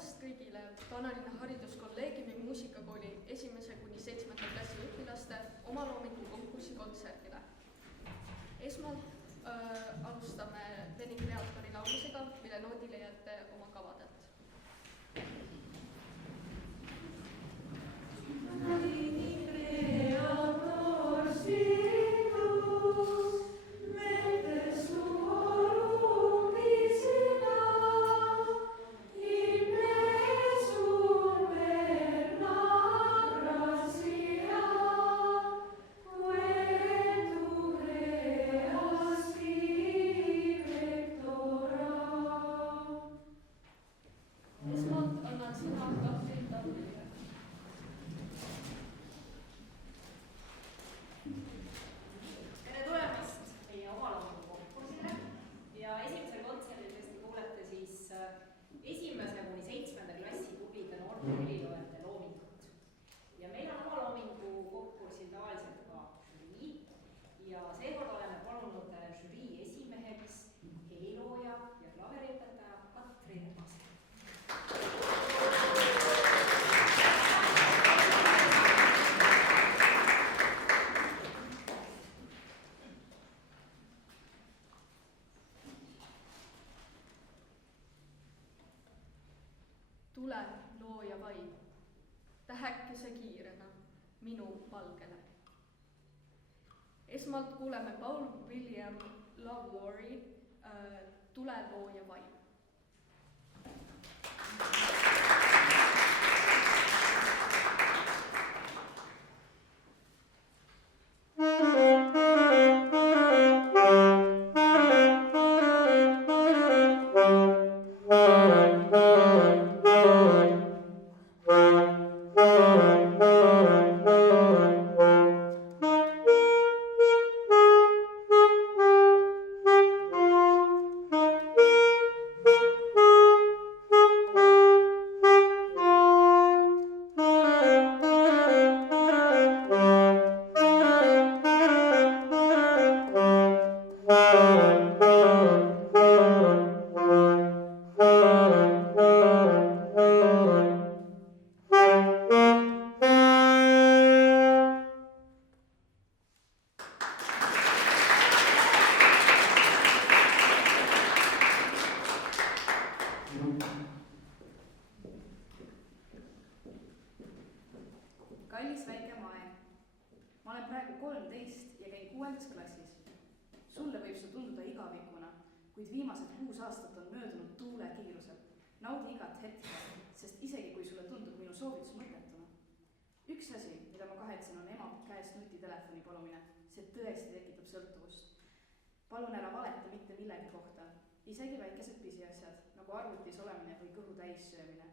päevast kõigile Vanalinna Hariduskolleegiumi muusikakooli 1.–7. klassi õpilaste omaloomingu konkursi kontserdile. Esmalt alustame Lenin Kreatori laulusega, mille noodile jääte oma kavadelt. Tule, looja vaim, tähekese kiirena minu valgele. Esmalt kuuleme Paul William Lovelory Tule, looja vaim. Kallis väike Mae, ma olen praegu 13 ja käin 6. klassis. Sulle võib see tunduda igavikuna, kuid viimased 6 aastat on möödunud tuulekiirusel. Naudi igat hetke, sest isegi kui sulle tundub minu soovitus mõttetuna. Üks asi, mida ma kahetsen, on ema käest nutitelefoni palumine. See tõesti tekitab sõltuvust. Palun ära valeta mitte millegi kohta, isegi väikesed pisiasjad, nagu arvutis olemine või kõhu täissöömine.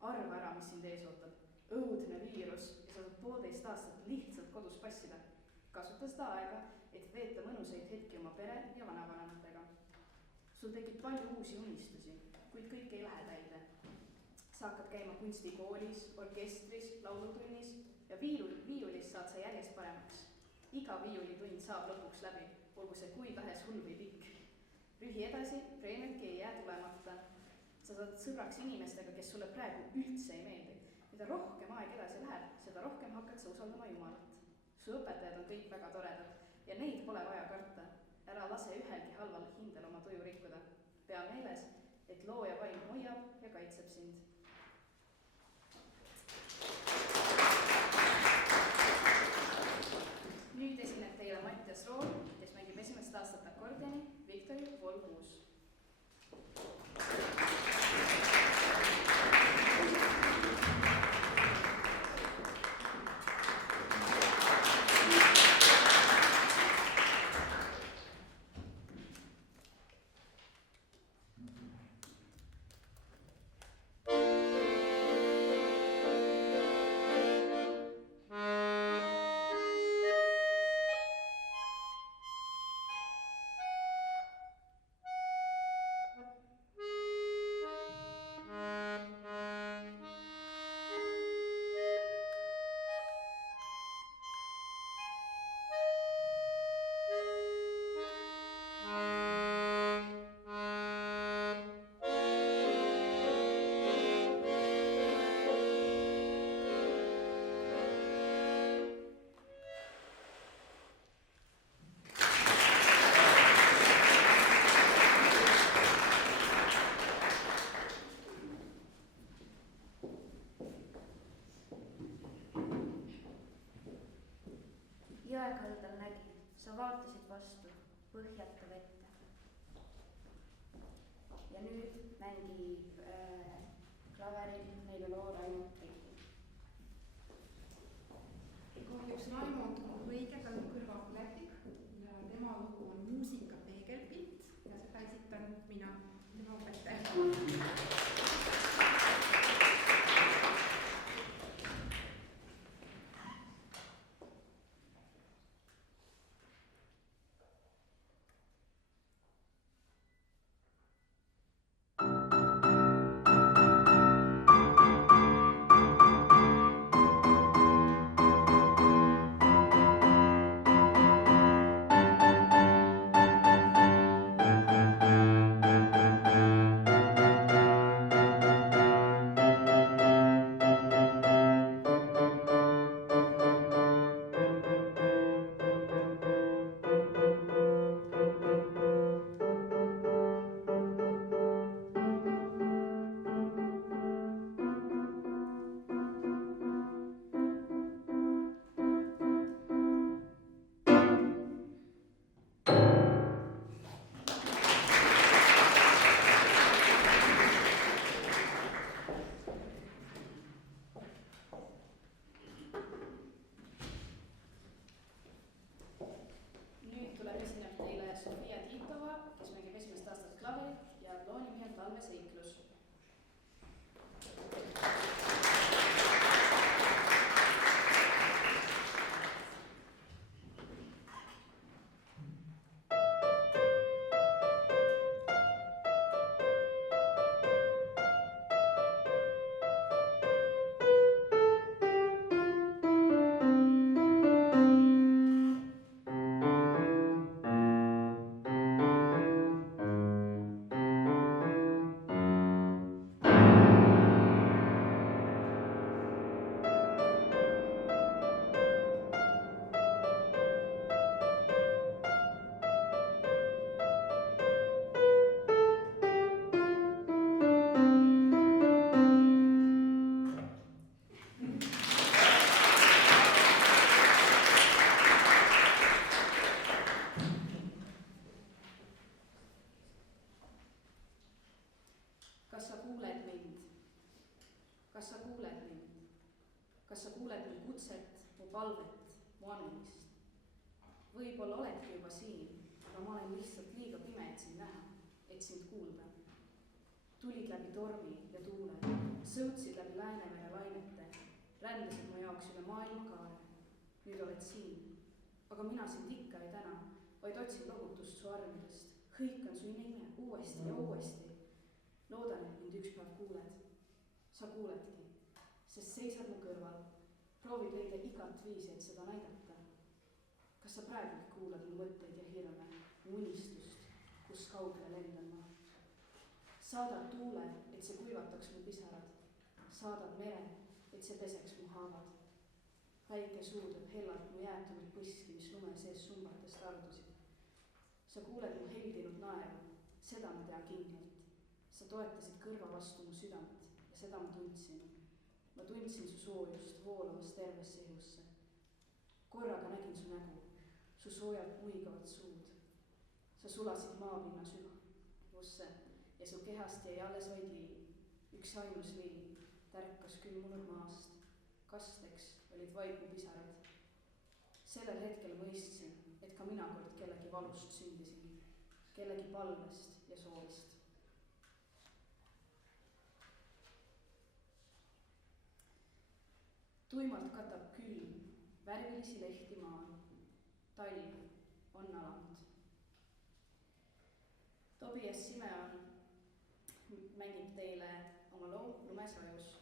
Arva ära, mis sind ees ootab. Õudne viirus ja sa saad 1,5 aastat lihtsalt kodus passida. Kasuta seda aega, et veeta mõnusaid hetki oma pere ja vanavanematega. Sul tekib palju uusi unistusi, kuid kõik ei lähe täide. Sa hakkad käima kunstikoolis, orkestris, laulutunnis ja viiulis saad sa järjest paremaks. Iga viiulitund saab lõpuks läbi, olgu see kui tahes hull või pikk. Rühi edasi, preemiatki ei jää tulemata. Sa saad sõbraks inimestega, kes sulle praegu üldse ei meeldi. Mida rohkem aeg edasi läheb, seda rohkem hakkad sa usaldama Jumalat. Su õpetajad on kõik väga toredad ja neid pole vaja karta. Ära lase ühelgi halval hindel oma tuju rikkuda. Pea meeles, et looja vaim hoiab ja kaitseb sind. Nüüd esineb teile Mattias Rool, kes mängib 1. aastat akordioni Viktori Volkuus. ja nüüd mängib klaveril neile loo Raimond Treiki. Kahjuks Raimond on õige, tal on kõrval lepik ja tema lugu on Muusika peegelpilt ja seda esitan mina, tema õpetaja. Kas sa kuuled mu kutset, mu palvet, mu andmist? Võib-olla oledki juba siin, aga ma olen lihtsalt liiga pime, et sind näha, et sind kuulda. Tulid läbi tormi ja tuule, sõutsid läbi Läänemere lainete, rändasid mu jaoks üle maailmakaare. Nüüd oled siin, aga mina sind ikka ei täna, vaid otsin lohutust su armidest. Hõikan su nime uuesti ja uuesti. Loodan, et mind ükspäev kuuled. Sa kuuledki, sest seisad mu kõrval, proovid leida igat viisi, et seda näidata. Kas sa praegu kuulad mu mõtteid ja hirme, mu unistust, kus kaugele lendan ma? Saadad tuule, et see kuivataks mu pisarad. Saadad mere, et see peseks mu haavad. Päike suudab hellalt mu jäätunud põski, mis lume sees sumbates tardusid. Sa kuuled mu heldinud naeru, seda ma tean kindlalt. Sa toetasid kõrva vastu mu südant ja seda ma tundsin. Ma tundsin su soojust voolavas tervesse ihusse. Korraga nägin su nägu, su soojalt muigavat suud. Sa sulasid maapinna sügavusse ja su kehast jäi alles vaid liin. Üks ainus liin tärkas külmunud maast. Kasteks olid vaid mu pisarad. Sellel hetkel mõistsin, et ka mina kord kellegi valust sündisin, kellegi palvest ja soovist. Tuimalt katab külm, värvilisi lehti maal. Talv on alanud. Tobias Simeon mängib teile oma loo Lumes rajus.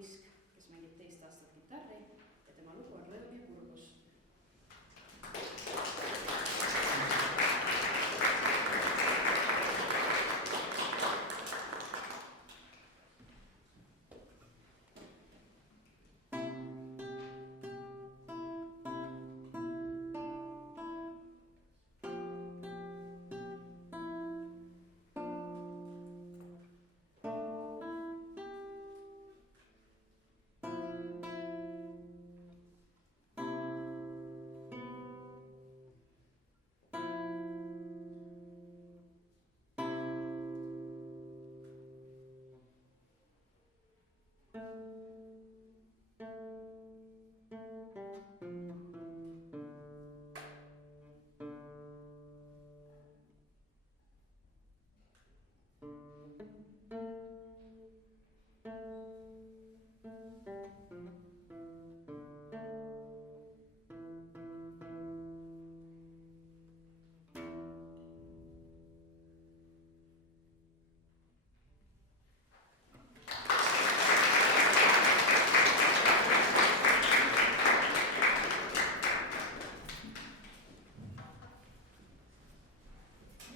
Kuisk, kes mängib teist aastat kitarri ja tema lugu on Rõõm ja kurbus.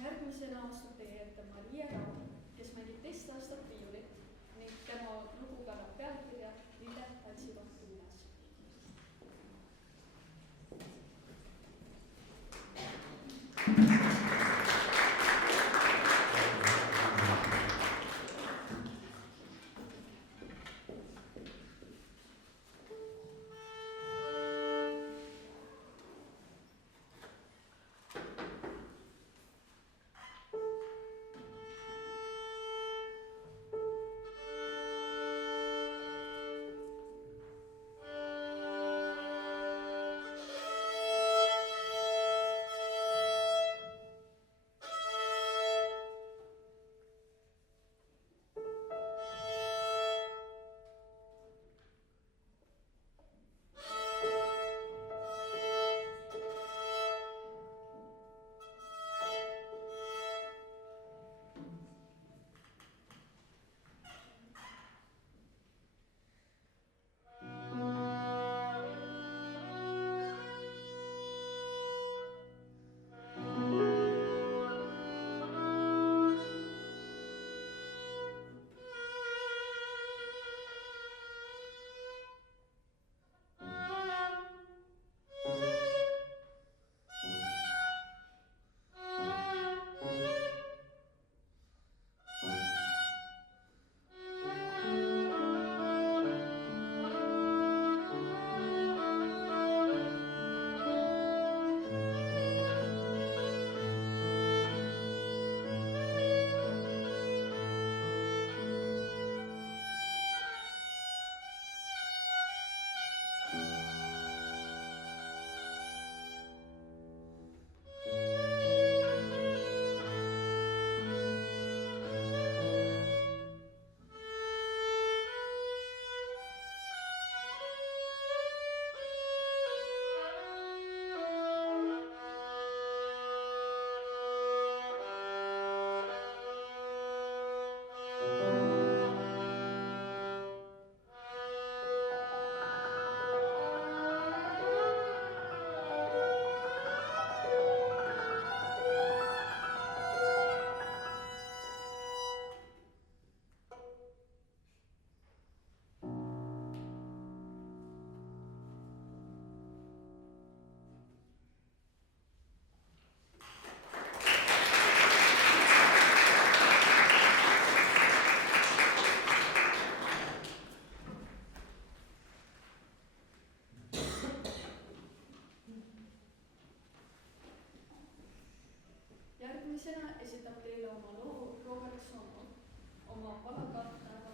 Järgmisena astub teie ette Maria Raud, kes mängib teist aastat viiulit ning tema lugu kannab pealkirja Lilled tantsivad tuules. Järgmisena esitab teile oma loo Robert Sono oma palaga Päeva.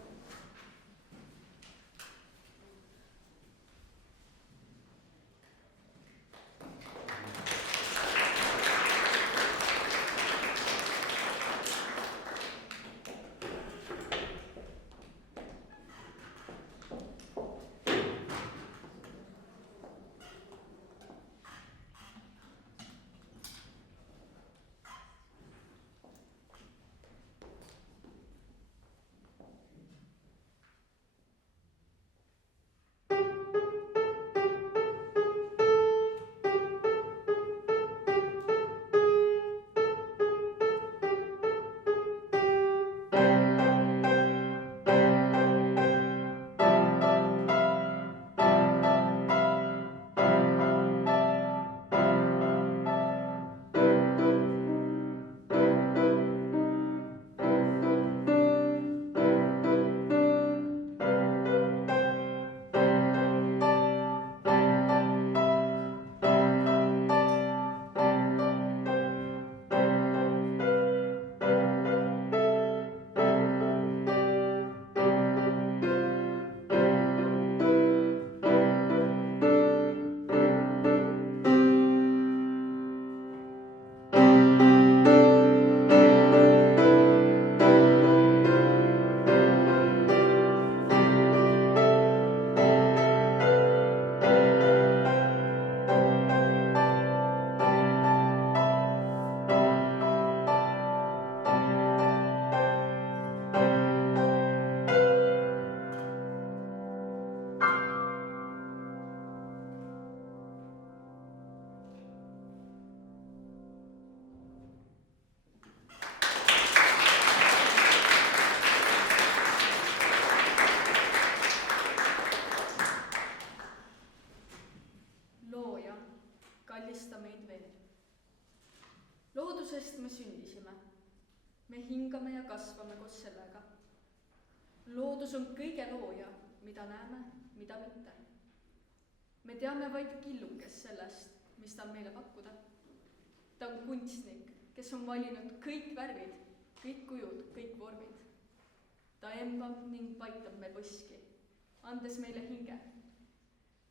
me hingame ja kasvame koos sellega. Loodus on kõige looja, mida näeme, mida mitte. Me teame vaid killukest sellest, mis ta on meile pakkuda. Ta on kunstnik, kes on valinud kõik värvid, kõik kujud, kõik vormid. Ta embab ning paitab me põski, andes meile hinge.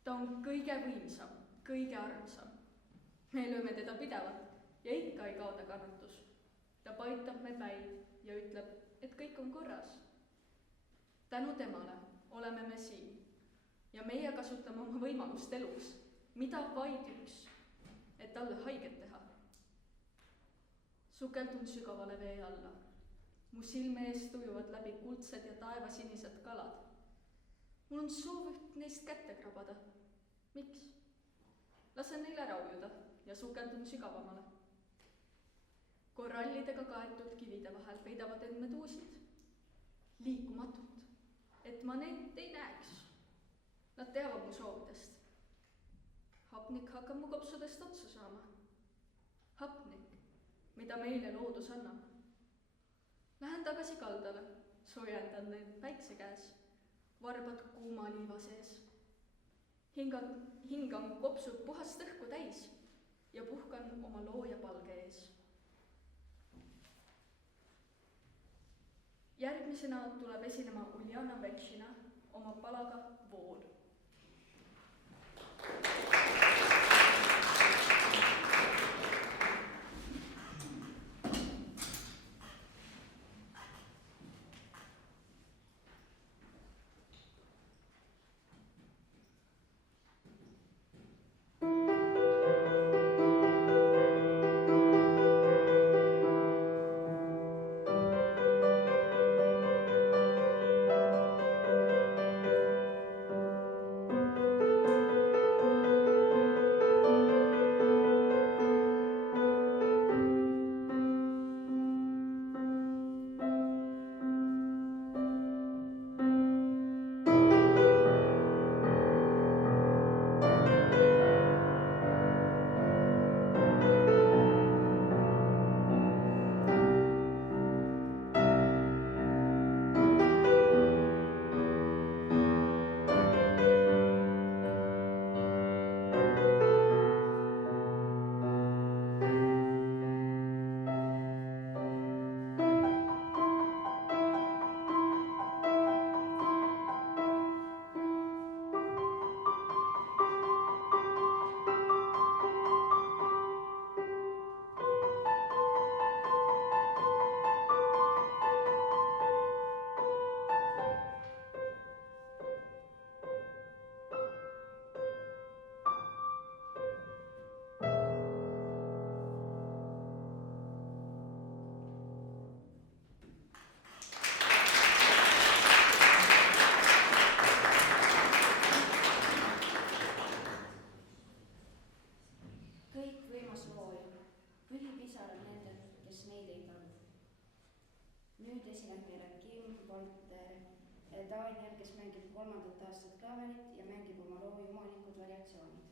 Ta on kõige võimsam, kõige armsam. Me lööme teda pidevalt ja ikka ei kao ta kannatus. Ta paitab me päid ja ütleb, et kõik on korras. Tänu temale oleme me siin ja meie kasutame oma võimalust elus, mida vaid üks, et talle haiget teha. Sukeldun sügavale vee alla. Mu silme eest tujuvad läbi kuldsed ja taevasinised kalad. Mul on soov üht neist kätte krabada. Miks? Lasen neile raujuda ja sukeldun sügavamale. Korallidega kaetud kivide vahel peidavad end meduusid. Liikumatult, et ma neid ei näeks. Nad teavad mu soovidest. Hapnik hakkab mu kopsudest otsa saama. Hapnik, mida meile loodus annab. Lähen tagasi kaldale, soojendan need päikse käes, varbad kuuma liiva sees. Hingan kopsud puhast õhku täis ja puhkan oma looja palge ees. Järgmisena tuleb esinema Uljana Vetšina oma palaga Vool. Nüüd esineb meile Kim Volter Daniel, kes mängib 3. aastat klaverit ja mängib oma loo Jumalikud variatsioonid.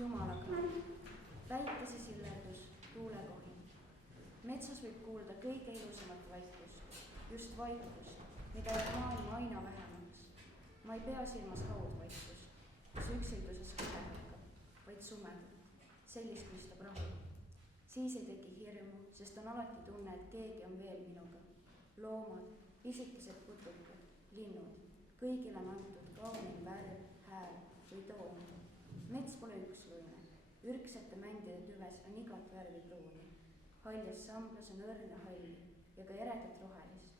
Jumalaga. Päikese sillerdus, tuulekohin. Metsas võib kuulda kõige ilusamat vaikust, just vaikust, mida jääb maailma aina vähemaks. Ma ei pea silmas haudvaikust, kus üksilduses kõhe hakkab, vaid sumedat, sellist, mis toob rahu. Siis ei teki hirmu, sest on alati tunne, et keegi on veel minuga. Loomad, pisikesed putukad, linnud, kõigile on antud kaunim värv, hääl või toon. Mets pole üksluine, ürgsete mändide tüves on igat värvi pruuni. Haljas samblas on õrna halli ja ka eredat rohelist.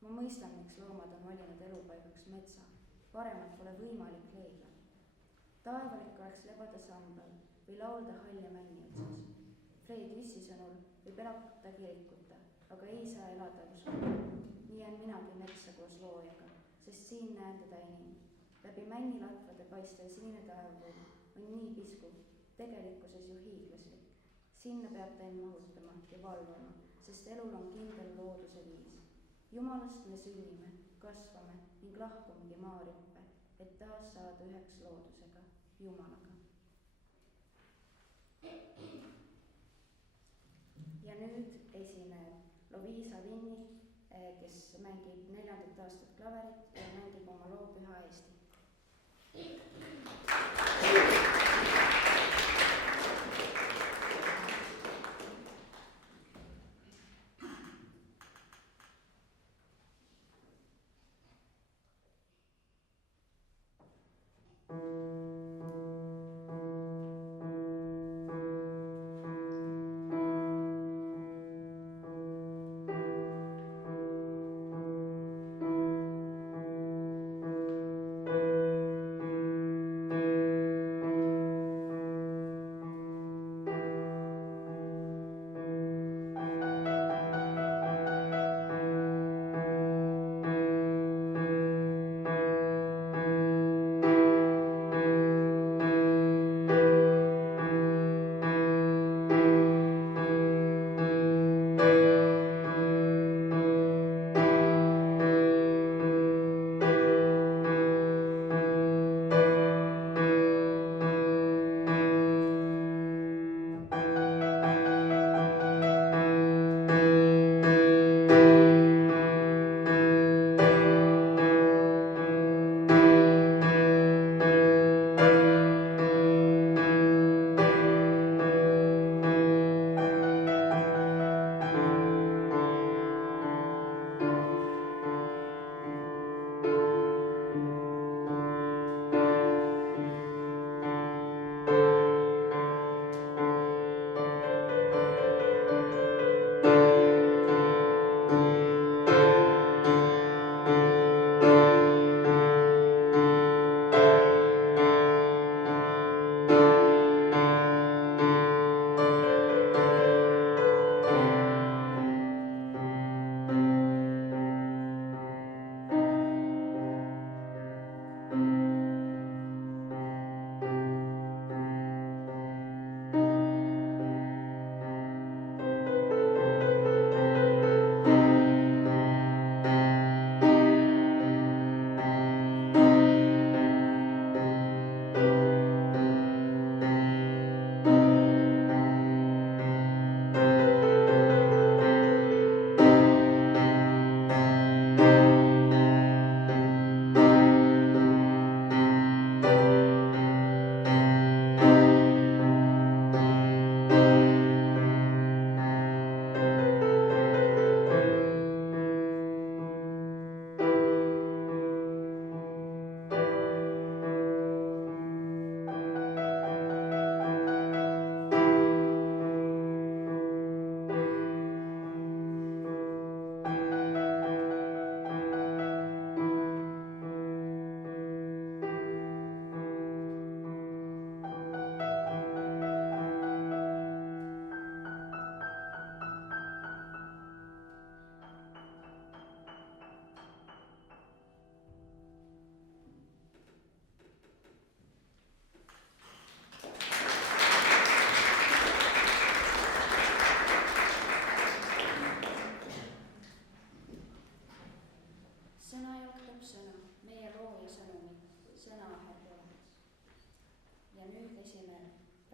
Ma mõistan, miks loomad on valinud elupaigaks metsa, paremat pole võimalik leida. Taevalik oleks lebada sambal või laulda halja männi otsas. Freid Jüssi sõnul võib elada kirikuta, aga ei saa elada uskuda. Nii jään minagi metsa koos loojaga, sest siin näen teda enim. Läbi männilatvade paistev sinine taevakuum on nii pisku, tegelikkuses ju hiiglaslik. Sinna peab ta end mahutama ja valvama, sest elul on kindel looduse viis. Jumalast me sünnime, kasvame ning lahkumegi maarippe, et taas saada üheks loodusega, Jumalaga. Ja nüüd esineb Loviisa Vinni, kes mängib 4. aastat klaverit ja mängib oma loo Püha Eesti.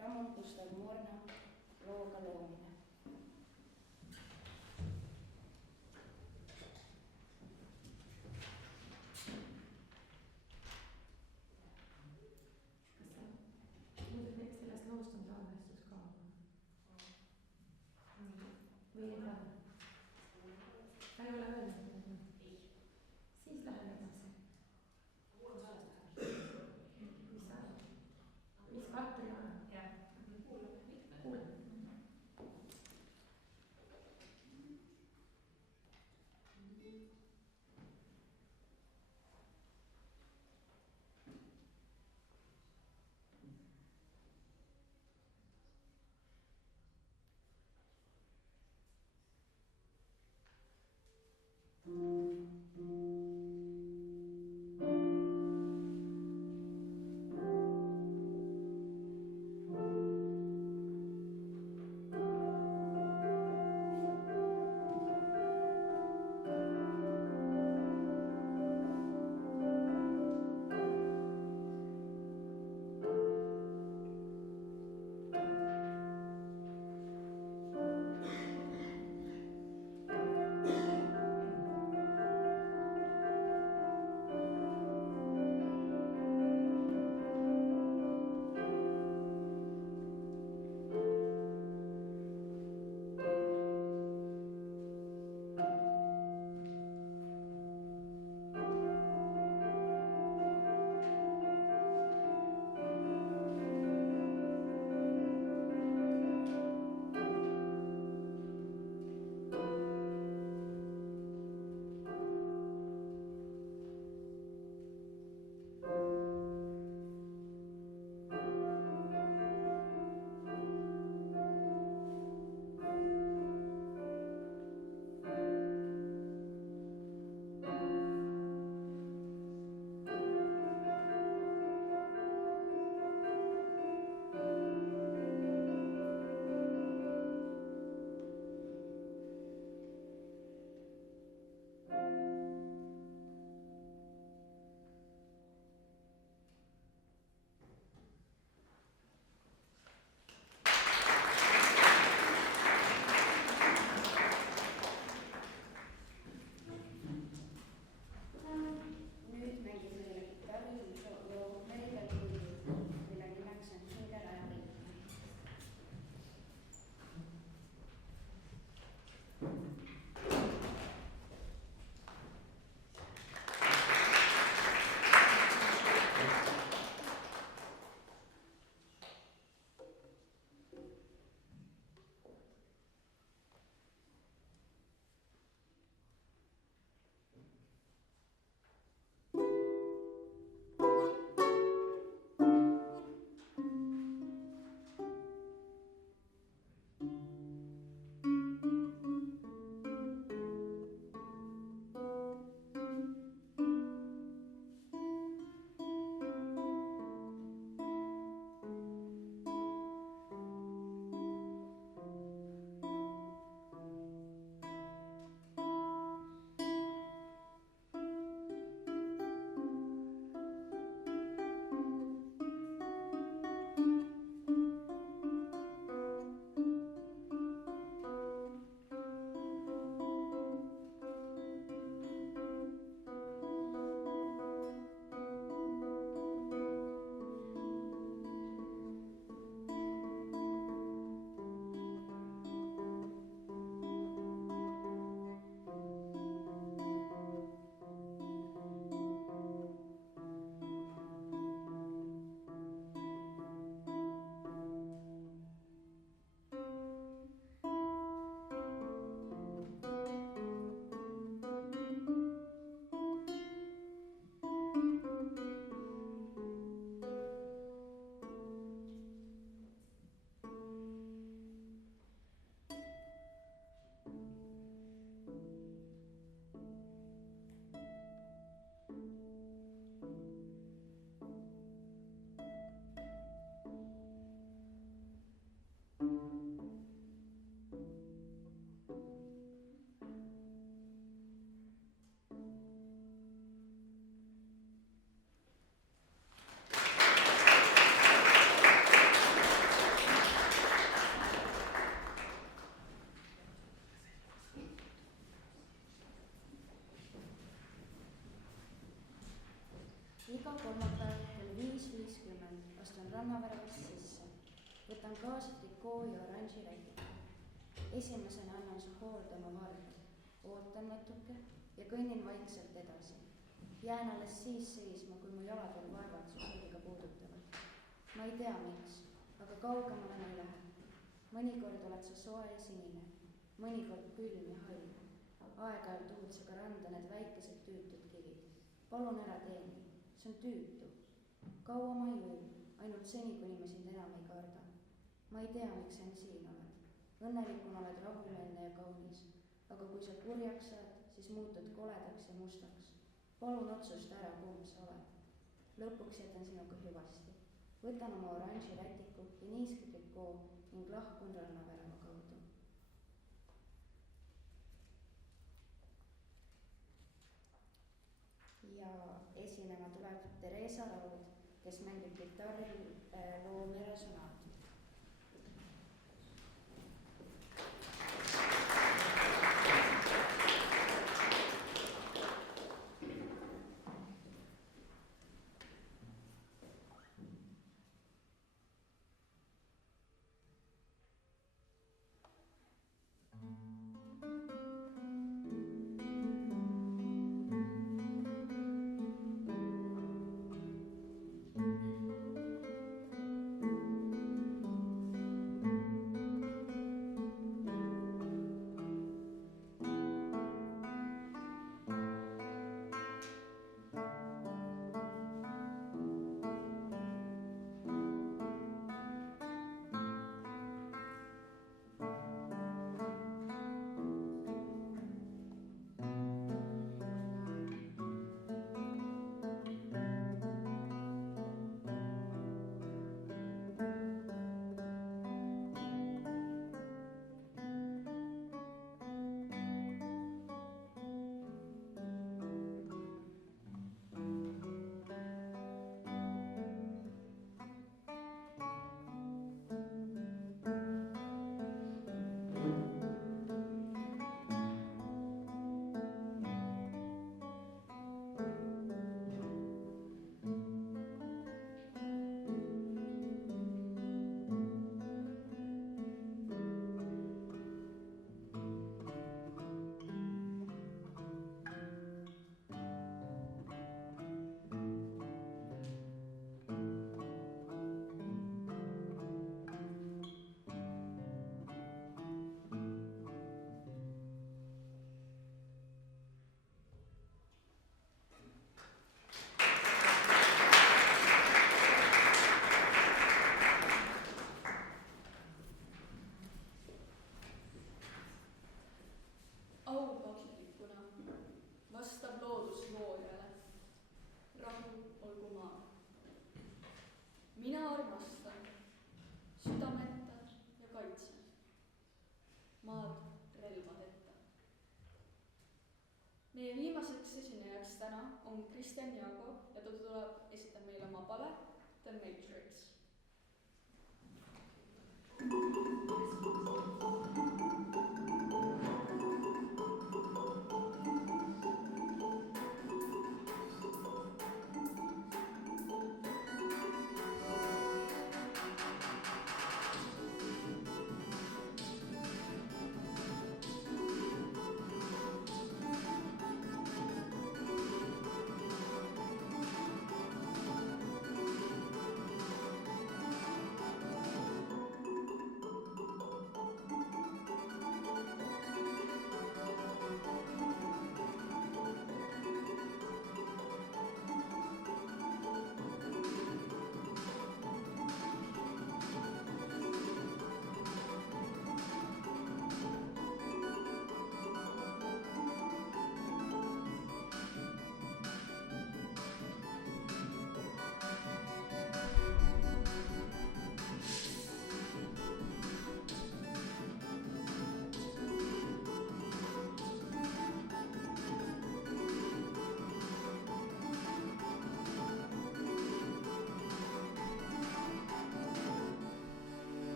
Ramon Gustav Morna looga loomine. muidu sellest loost on salvestus ka või ei ole? Ta ei ole öelnud midagi? Siis läheme edasi. Mis sa arvad? Mis Kartuli ajal? Kuule. rannaväravast sisse. Võtan kaasa trikoo ja oranži rätiku. Esimesena annan su hooldama varda. Ootan natuke ja kõnnin vaikselt edasi. Jään alles siis seisma, kui mu jalad veel vaevalt su selga puudutavad. Ma ei tea, miks, aga kaugemale ma ei lähe. Mõnikord oled sa soe ja sinine, mõnikord külm ja hall. Aeg-ajalt uhud sa ka randa need väikesed tüütud kivid. Palun ära teeni, see on tüütu. Kaua ma ei uju, ainult seni, kuni ma sind enam ei karda. Ma ei tea, miks sa siin oled. Õnnelikuna oled rahumeelne ja kaunis, aga kui sa kurjaks saad, siis muutud koledaks ja mustaks. Palun otsusta ära, kumb sa oled. Lõpuks jätan sinuga hüvasti. Võtan oma oranži rätiku ja niiski trikoo ning lahkun rannavärava kaudu. Ja esinema tuleb Theresa Raud, kes mängib kitarril loo Meresonaat. Meie viimaseks esinejaks täna on Kristjan Jaago ja ta tuleb esitab meile oma pale The Matrix.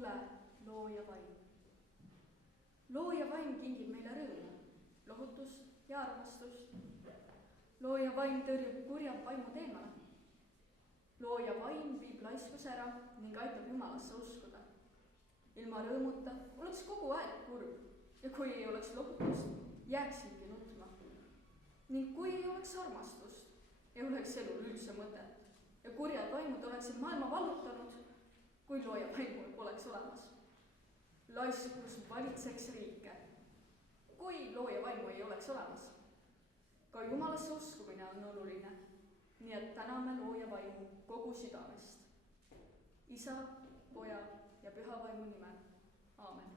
tule, looja vaim. looja vaim kingib meile rõõmu, lohutust ja armastust. looja vaim tõrjub kurjad vaimud eemale. looja vaim viib laiskuse ära ning aitab Jumalasse uskuda. ilma rõõmuta oleks kogu aeg kurb ja kui ei oleks lohutust, jääksidki nutma. ning kui ei oleks armastust, ei oleks elul üldse mõtet ja kurjad vaimud oleksid maailma vallutanud, kui looja vaimu poleks olemas. laiskus valitseks riike, kui looja vaimu ei oleks olemas. ka Jumalasse uskumine on oluline, nii et täname looja vaimu kogu südamest. Isa, Poja ja Püha Vaimu nimel. Aamen.